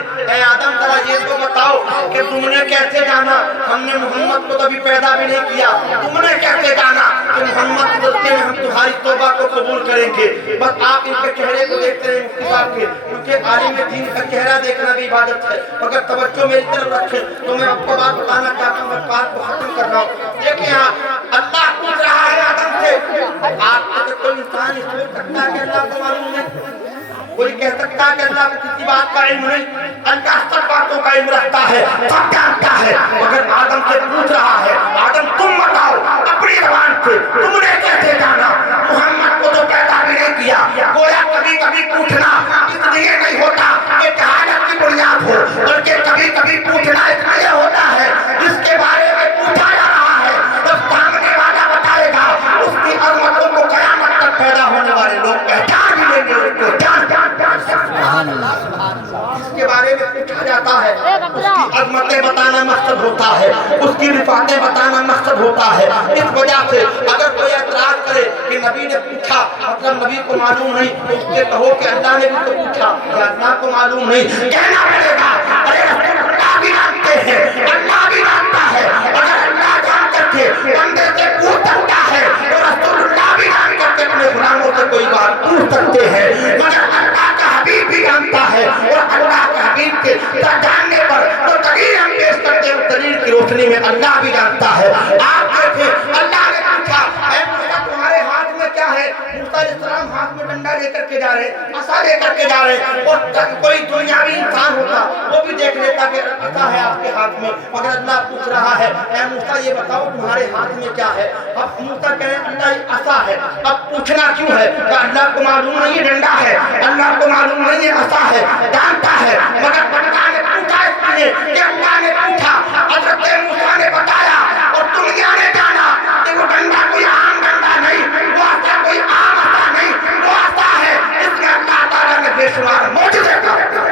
اے آدم ذرا یہ تو بتاؤ کہ تم نے کیسے جانا ہم نے محمد کو کبھی پیدا بھی نہیں کیا، تم نے کیسے جانا کہ محمد بولتے ہیں ہم تمہاری توبہ کو قبول کریں گے؟ بس آپ ان کے چہرے کو دیکھتے رہے مفتی صاحب کے، کیونکہ عالم دین کا چہرہ دیکھنا بھی عبادت ہے۔ اگر توجہ میری طرف رکھیں تو میں آپ کو بات بتانا چاہتا ہوں، میں بات کو ختم کر رہا ہوں۔ دیکھیں اللہ پوچھ رہا ہے آدم سے، آپ کو کوئی انسان اس کو سکتا ہے کہ اللہ کو معلوم نہیں؟ کوئی کہہ سکتا ہے کہ اللہ کو کسی بات کا علم نہیں؟ اللہ سب باتوں کا علم رکھتا ہے، سب جانتا ہے۔ مگر آدم سے پوچھ رہا ہے، آدم تم بتاؤ اپنی زبان سے تم نے کیسے جانا؟ محمد کو تو پیدا بھی نہیں کیا۔ گویا کبھی کبھی پوچھنا اس لیے نہیں ہوتا کہ جہالت کی بنیاد ہو، بلکہ کبھی کبھی پوچھنا اس لیے ہوتا ہے جس کے بارے میں پوچھا جا رہا ہے جب سامنے والا بتائے گا اس کی عظمتوں کو قیامت تک پیدا ہونے والے لوگ پہچان بھی لیں گے اس کو۔ اس کے بارے میں پوچھا جاتا ہے، اس کی عظمتیں بتانا مقصد ہوتا ہے، اس کی رفعتیں بتانا مقصد ہوتا ہے۔ اس وجہ سے اگر کوئی اعتراض کرے کہ نبی نے پوچھا مطلب نبی کو معلوم نہیں، تو اس سے کہو کہ اللہ نے بھی تو پوچھا کہ اللہ کو معلوم نہیں۔ کہنا پڑے گا ارے رسول اللہ بھی جانتے ہیں، اللہ بھی جانتا ہے۔ اگر اللہ جان کر کے بندے سے پوچھ سکتا ہے تو رسول اللہ بھی جان کر کے اپنے غلاموں سے کوئی بات پوچھ سکتے ہیں۔ مگر اللہ کا حبیب بھی جانتا ہے، اور اللہ کے حبیب کے جاننے پر جو دلیل ہم پیش کرتے ہیں اس دلیل کی روشنی میں اللہ بھی جانتا ہے۔ آپ دیکھیں اللہ نے پوچھا اے موسیٰ تمہارے ہاتھ میں کیا ہے؟ موسیٰ علیہ السلام ہاتھ میں ڈنڈا لے کر کے جا رہے ہیں، عصا لے کر کے جا رہے ہیں، اور کوئی دنیاوی انسان ہوتا وہ بھی دیکھ لیتا کہ عصا ہے آپ کے ہاتھ میں، مگر اللہ پوچھ رہا ہے اے موسیٰ یہ بتاؤ تمہارے ہاتھ میں کیا ہے؟ اب موسیٰ کہیں اللہ یہ عصا ہے۔ اب پوچھنا کیوں ہے کہ اللہ کو معلوم نہیں یہ ڈنڈا ہے، اللہ کو معلوم نہیں یہ عصا ہے، جانتا ہے، مگر اللہ نے پوچھا اس لیے کہ اللہ نے پوچھا، حضرت موسیٰ نے بتایا اور دنیا نے جانا کہ وہ ڈنڈا کوئی عام ڈنڈا نہیں، وہ عصا کوئی عام عصا نہیں، وہ عصا ہے اس میں اللہ تعالیٰ نے بے شمار معجزے کر دیا۔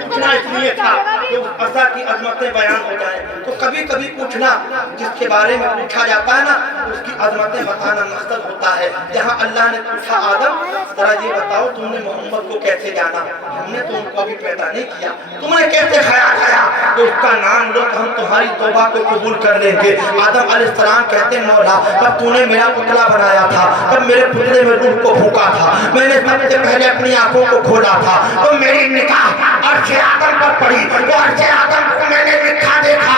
پوچھنا اس لیے تھا کہ اس عصا کی عظمتیں بیان ہو جائیں۔ تو کبھی کبھی پوچھنا جس کے بارے میں پوچھا جاتا ہے نا اس کی عظمتیں بتانا مقصد ہوتا ہے۔ جہاں اللہ نے پوچھا آدم ذرا یہ بتاؤ تم نے محمد کو کیسے جانا؟ ہم نے تو ان کو ابھی پیدا نہیں کیا، تم نے کیسے خیال آیا کہ اس کا نام لو ہم تمہاری توبہ کو قبول کر لیں گے؟ آدم علیہ السلام کہتے ہیں مولا جب تو نے میرا پتلا بنایا تھا، جب میرے پتلے میں روح کو پھونکا تھا، میں نے سب سے پہلے اپنی آنکھوں کو کھولا تھا تو میری نگاہ عرش آدم پر پڑی، وہ عرش آدم کو میں نے لکھا دیکھا،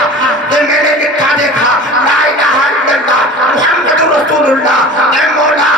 جب میں نے لکھا دیکھا لا الہ الا اللہ محمد رسول اللہ۔ اے مولا